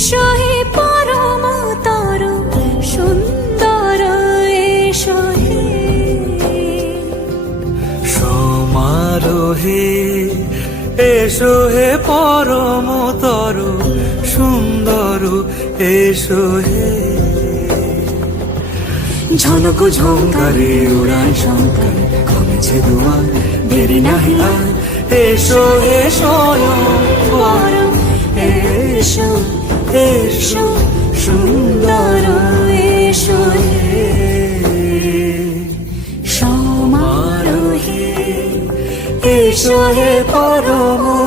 এসো হে পরমতর সুন্দর এসো হে সমারোহে এসো হে পরমতর সুন্দর এসো হে ঝনক ঝঙ্কারে উড়ায় শঙ্কর কমেছে দুয়ার দেরি নাহি আর এসো হে স্বয়ং পরম এসো এসো সুন্দর এসো হে সমারোহে এসো হে পরম